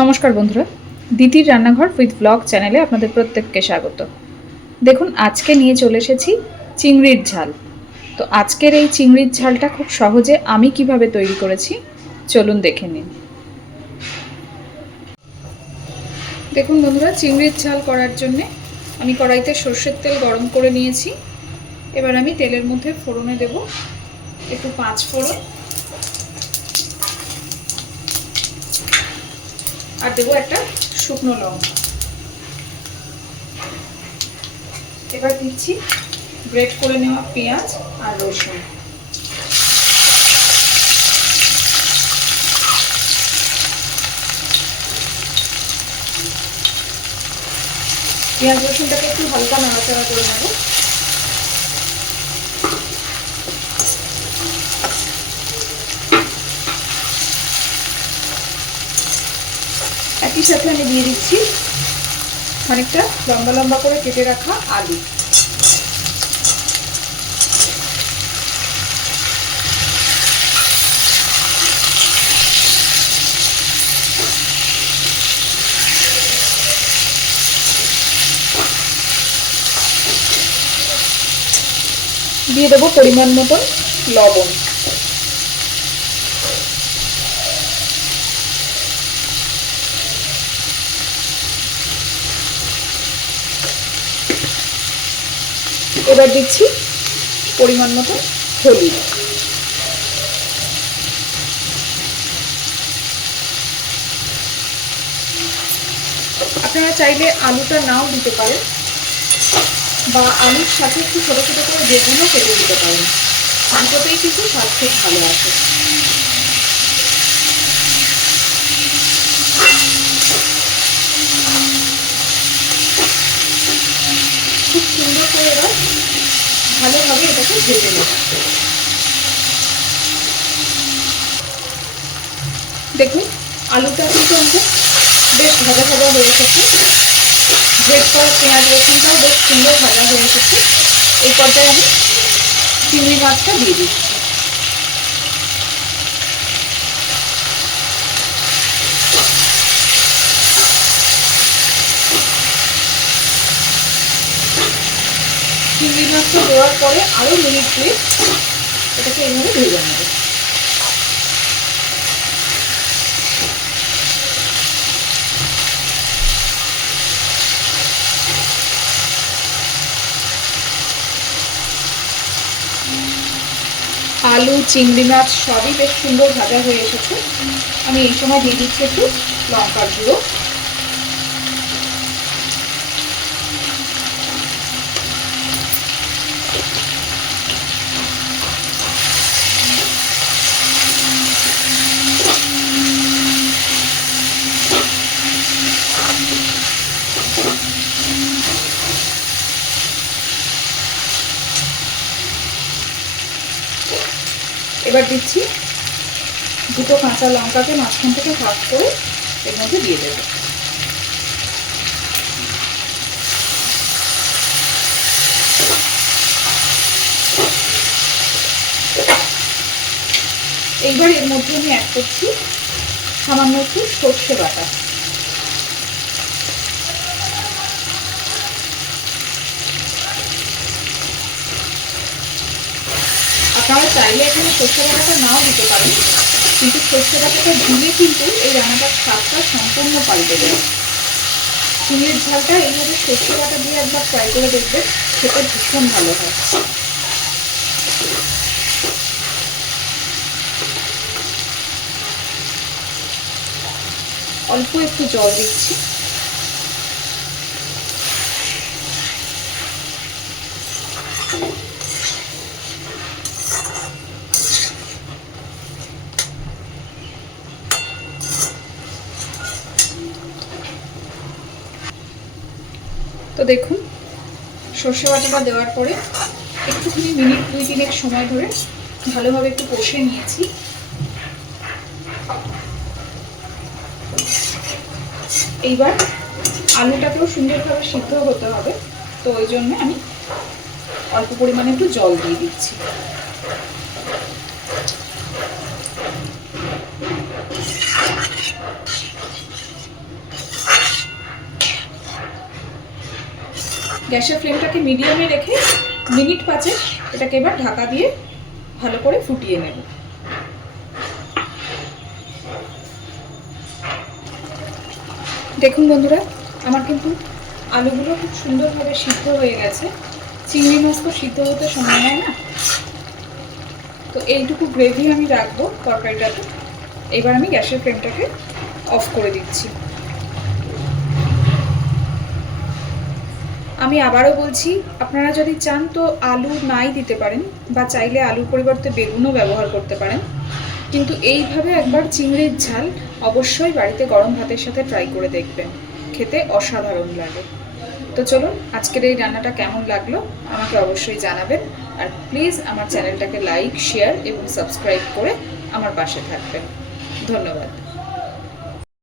নমস্কার বন্ধুরা, দিদির রান্নাঘর উইথ ব্লগ চ্যানেলে আপনাদের প্রত্যেককে স্বাগত। দেখুন, আজকে নিয়ে চলে এসেছি চিংড়ির ঝাল। তো আজকের এই চিংড়ির ঝালটা খুব সহজে আমি কিভাবে তৈরি করেছি চলুন দেখে নিন। দেখুন বন্ধুরা, চিংড়ির ঝাল করার জন্যে আমি কড়াইতে সর্ষের তেল গরম করে নিয়েছি। এবার আমি তেলের মধ্যে ফোড়নে দেব একটু 5 ফোড়ন, আর দেবো একটা শুকনো লঙ্কা। এবার দিচ্ছি গ্রেট করে নেওয়া পেঁয়াজ আর রসুন। পেঁয়াজ রসুনটাকে একটু হালকা নাড়াচাড়া করে নেব। একই সাথে আমি দিয়ে দিচ্ছি খানিকটা লম্বা লম্বা করে কেটে রাখা আলু। দিয়ে দেবো পরিমাণ মতন লবণ। এবার দিচ্ছি পরিমাণ মতো হলুদ। আপনারা চাইলে আলুটা নাও দিতে পারেন, বা আলুর সাথে একটু ছোট ছোট করে বেগুনও কেটে দিতে পারেন। দুটোতেই কিন্তু স্বাদ খুব ভালো আসে। খুব সুন্দর করে এবার ভালোভাবে এটাকে ভেজে নেব। দেখুন, আলুটা কিন্তু আমাদের বেশ ভাজা ভাজা হয়ে এসেছে। গ্রেট করা পেঁয়াজ রসুনটাও বেশ সুন্দর ভাজা হয়ে এসেছে। এই পর্যায়ে আমি চিংড়ি মাছটা দিয়ে দিচ্ছি। চিংড়ি মাছটা দেওয়ার পরে আরও মিনিট দিয়ে এটাকে এইভাবে ভেজে নেব। আলু চিংড়ি মাছ সবই বেশ সুন্দর ভাজা হয়ে এসেছে। আমি এই সময় দিয়ে দিচ্ছি একটু লঙ্কার গুঁড়ো। এবার দিচ্ছি দুটো কাঁচা লঙ্কাকে মাঝখান থেকে ভাগ করে এর মধ্যে দিয়ে দেব। এইবার এর মধ্যে আমি অ্যাড করছি সামান্য একটু সর্ষে বাটা। আপনারা চাইলে এখানে সর্ষে বাটাটা নাও দিতে পারেন, কিন্তু সর্ষে বাটাটা দিলে কিন্তু এই রান্নাটার স্বাদটা সম্পূর্ণ পাল্টে যায়। চিংড়ির ঝালটা এইভাবে সর্ষে বাটা দিয়ে একবার ট্রাই করে দেখবেন, খেতে ভীষণ ভালো হয়। অল্প একটু জল দিচ্ছি। তো দেখুন, সর্ষে বাটাটা দেওয়ার পরে একটুখানি মিনিট 2-3 সময় ধরে ভালোভাবে একটু কষে নিয়েছি। এইবার আলুটাকেও সুন্দরভাবে সিদ্ধ হতে হবে, তো ওই জন্য আমি অল্প পরিমাণে একটু জল দিয়ে দিচ্ছি। গ্যাসের ফ্লেমটাকে মিডিয়ামে রেখে মিনিট 5 এটাকে এবার ঢাকা দিয়ে ভালো করে ফুটিয়ে নেব। দেখুন বন্ধুরা, আমার কিন্তু আলুগুলো খুব সুন্দরভাবে সিদ্ধ হয়ে গেছে। চিংড়ি মাছ তো সিদ্ধ হতে সময় নেয় না, তো এইটুকু গ্রেভি আমি রাখবো তরকারিটাতে। এবার আমি গ্যাসের ফ্লেমটাকে অফ করে দিচ্ছি। আমি আবারও বলছি, আপনারা যদি চান তো আলু নাই দিতে পারেন, বা চাইলে আলুর পরিবর্তে বেগুনও ব্যবহার করতে পারেন, কিন্তু এইভাবে একবার চিংড়ির ঝাল অবশ্যই বাড়িতে গরম ভাতের সাথে ট্রাই করে দেখবেন, খেতে অসাধারণ লাগে। তো চলুন, আজকের এই রান্নাটা কেমন লাগলো আমাকে অবশ্যই জানাবেন, আর প্লিজ আমার চ্যানেলটাকে লাইক, শেয়ার এবং সাবস্ক্রাইব করে আমার পাশে থাকবেন। ধন্যবাদ।